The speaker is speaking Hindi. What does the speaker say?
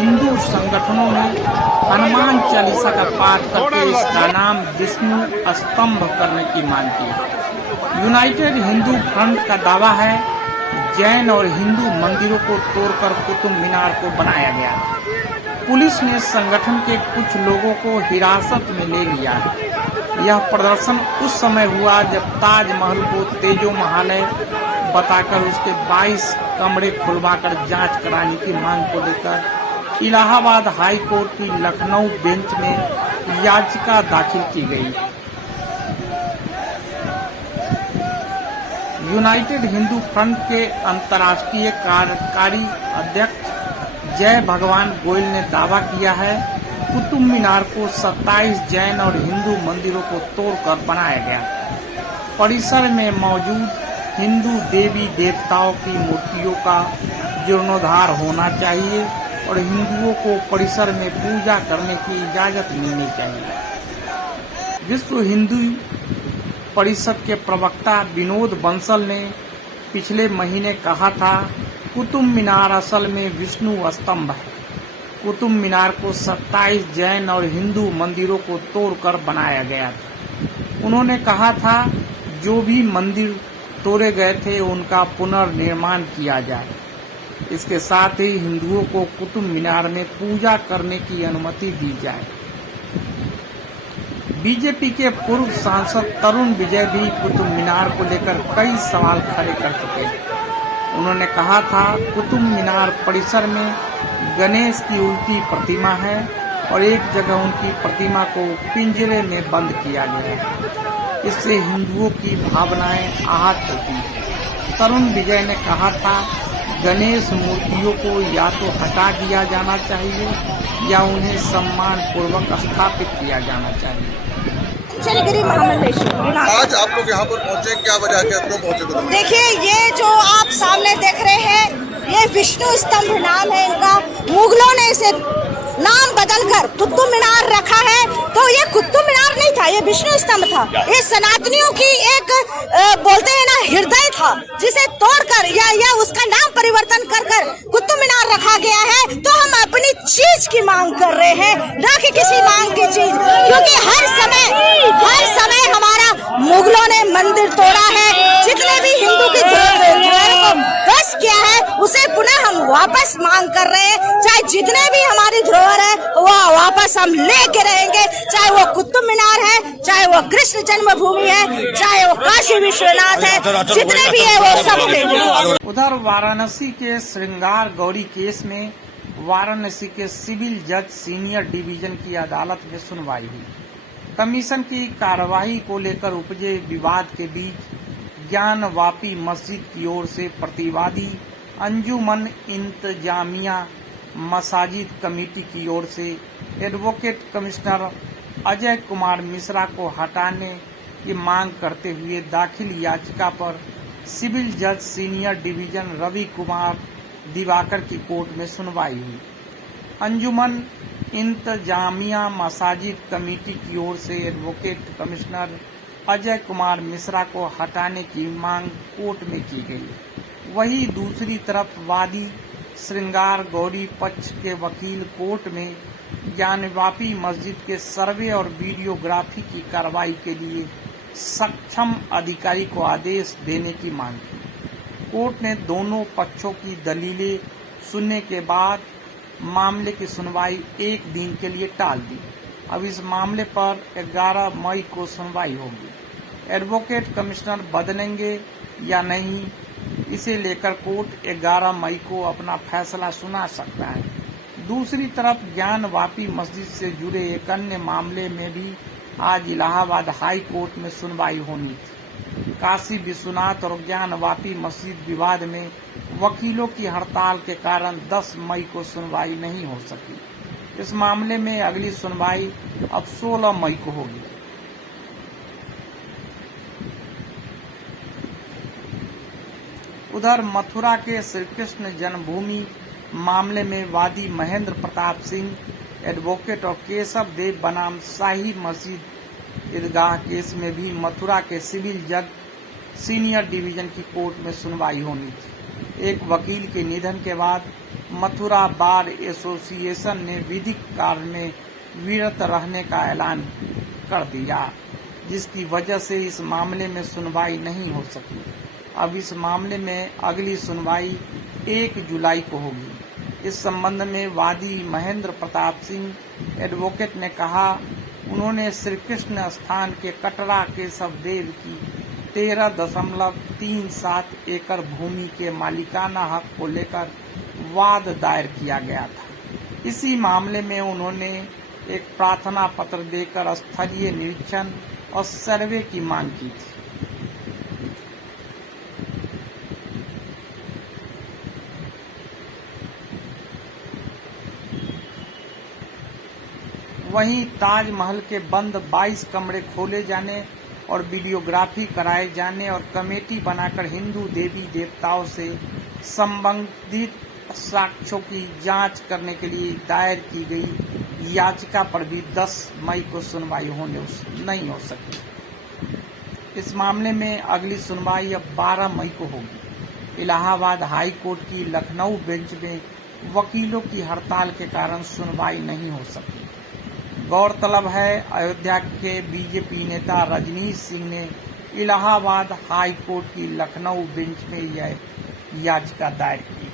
हिंदू संगठनों ने हनुमान चालीसा का पाठ करके इसका नाम विष्णु स्तंभ करने की मांग की। यूनाइटेड हिंदू फ्रंट का दावा है जैन और हिंदू मंदिरों को तोड़कर कुतुब मीनार को बनाया गया था। पुलिस ने संगठन के कुछ लोगों को हिरासत में ले लिया है। यह प्रदर्शन उस समय हुआ जब ताजमहल को तेजो महालय बताकर उसके 22 कमरे खुलवाकर जांच कराने की मांग को लेकर इलाहाबाद हाई कोर्ट की लखनऊ बेंच में याचिका दाखिल की गई। यूनाइटेड हिंदू फ्रंट के अंतर्राष्ट्रीय कार्यकारी अध्यक्ष जय भगवान गोयल ने दावा किया है कुतुब मीनार को 27 जैन और हिंदू मंदिरों को तोड़कर बनाया गया। परिसर में मौजूद हिंदू देवी देवताओं की मूर्तियों का जीर्णोद्धार होना चाहिए और हिंदुओं को परिसर में पूजा करने की इजाजत मिलनी चाहिए। विश्व हिंदू परिषद के प्रवक्ता विनोद बंसल ने पिछले महीने कहा था कुतुब मीनार असल में विष्णु स्तंभ है। कुतुब मीनार को 27 जैन और हिंदू मंदिरों को तोड़कर बनाया गया था। उन्होंने कहा था जो भी मंदिर तोड़े गए थे उनका पुनर्निर्माण किया जाए। इसके साथ ही हिंदुओं को कुतुब मीनार में पूजा करने की अनुमति दी जाए। बीजेपी के पूर्व सांसद तरुण विजय भी कुतुब मीनार को लेकर कई सवाल खड़े कर चुके हैं। उन्होंने कहा था कुतुब मीनार परिसर में गणेश की उल्टी प्रतिमा है और एक जगह उनकी प्रतिमा को पिंजरे में बंद किया गया है। इससे हिंदुओं की भावनाएं आहत होती हैं। तरुण विजय ने कहा था गणेश मूर्तियों को या तो हटा दिया जाना चाहिए या उन्हें सम्मान पूर्वक स्थापित किया जाना चाहिए। आज आप लोग यहाँ पर पहुँचे, क्या वजह, क्या क्यों पहुँचे? देखिए, ये जो आप सामने देख रहे हैं ये विष्णु स्तंभ नाम है इनका। मुगलों ने इसे नाम बदलकर कुतुब मीनार रखा है, तो ये कुतुब मीनार नहीं था, ये विष्णु स्तंभ था। ये सनातनियों की एक बोलते हैं ना हृदय था, जिसे तोड़कर या उसका नाम परिवर्तन कर कुतुब मीनार रखा गया है। तो हम अपनी चीज की मांग कर रहे हैं, ना कि किसी मांग की चीज, क्योंकि हर समय हमारा मुगलों ने मंदिर तोड़ा है। जितने भी हिंदू की धरोहर को ध्वस्त किया है उसे पुनः हम वापस मांग कर रहे हैं। चाहे जितने भी हमारी धरोहर है वो वापस हम लेके रहेंगे, चाहे वो कुतुब मीनार है, चाहे वो कृष्ण जन्मभूमि है, चाहे वो काशी विश्वनाथ है, जितने भी है वो सब लेंगे। उधर वाराणसी के श्रृंगार गौरी केस में वाराणसी के सिविल जज सीनियर डिवीजन की अदालत में सुनवाई हुई। कमीशन की कार्यवाही को लेकर उपजे विवाद के बीच ज्ञानवापी मस्जिद की ओर से प्रतिवादी अंजुमन इंतजामिया मसाजिद कमेटी की ओर से एडवोकेट कमिश्नर अजय कुमार मिश्रा को हटाने की मांग करते हुए दाखिल याचिका पर सिविल जज सीनियर डिवीजन रवि कुमार दिवाकर की कोर्ट में सुनवाई हुई। अंजुमन इंतजामिया मसाजिद कमेटी की ओर से एडवोकेट कमिश्नर अजय कुमार मिश्रा को हटाने की मांग कोर्ट में की गई। वहीं दूसरी तरफ वादी श्रृंगार गौरी पक्ष के वकील कोर्ट में ज्ञानवापी मस्जिद के सर्वे और वीडियोग्राफी की कार्रवाई के लिए सक्षम अधिकारी को आदेश देने की मांग की। कोर्ट ने दोनों पक्षों की दलीलें सुनने के बाद मामले की सुनवाई एक दिन के लिए टाल दी। अब इस मामले पर 11 मई को सुनवाई होगी। एडवोकेट कमिश्नर बदलेंगे या नहीं, इसे लेकर कोर्ट 11 मई को अपना फैसला सुना सकता है। दूसरी तरफ ज्ञानवापी मस्जिद से जुड़े एक अन्य मामले में भी आज इलाहाबाद हाई कोर्ट में सुनवाई होनी थी। काशी विश्वनाथ और ज्ञानवापी मस्जिद विवाद में वकीलों की हड़ताल के कारण 10 मई को सुनवाई नहीं हो सकी। इस मामले में अगली सुनवाई अब 16 मई को होगी। उधर मथुरा के श्री कृष्ण जन्मभूमि मामले में वादी महेंद्र प्रताप सिंह, एडवोकेट और केशव देव बनाम शाही मस्जिद ईदगाह केस में भी मथुरा के सिविल जज सीनियर डिवीजन की कोर्ट में सुनवाई होनी थी। एक वकील के निधन के बाद मथुरा बार एसोसिएशन ने विधिक कार्य में विरत रहने का ऐलान कर दिया, जिसकी वजह से इस मामले में सुनवाई नहीं हो सकी। अब इस मामले में अगली सुनवाई 1 जुलाई को होगी। इस संबंध में वादी महेंद्र प्रताप सिंह एडवोकेट ने कहा, उन्होंने श्री कृष्ण स्थान के कटरा केशव देव की 13.37 एकड़ भूमि के मालिकाना हक को लेकर वाद दायर किया गया था। इसी मामले में उन्होंने एक प्रार्थना पत्र देकर स्थलीय निरीक्षण और सर्वे की मांग की थी। वहीं ताजमहल के बंद 22 कमरे खोले जाने और वीडियोग्राफी कराए जाने और कमेटी बनाकर हिंदू देवी देवताओं से संबंधित साक्ष्यों की जांच करने के लिए दायर की गई याचिका पर भी 10 मई को सुनवाई नहीं हो सकी। इस मामले में अगली सुनवाई अब 12 मई को होगी। इलाहाबाद हाई कोर्ट की लखनऊ बेंच में वकीलों की हड़ताल के कारण सुनवाई नहीं हो सकी। गौरतलब है, अयोध्या के बीजेपी नेता रजनीश सिंह ने इलाहाबाद हाई कोर्ट की लखनऊ बेंच में यह याचिका दायर की।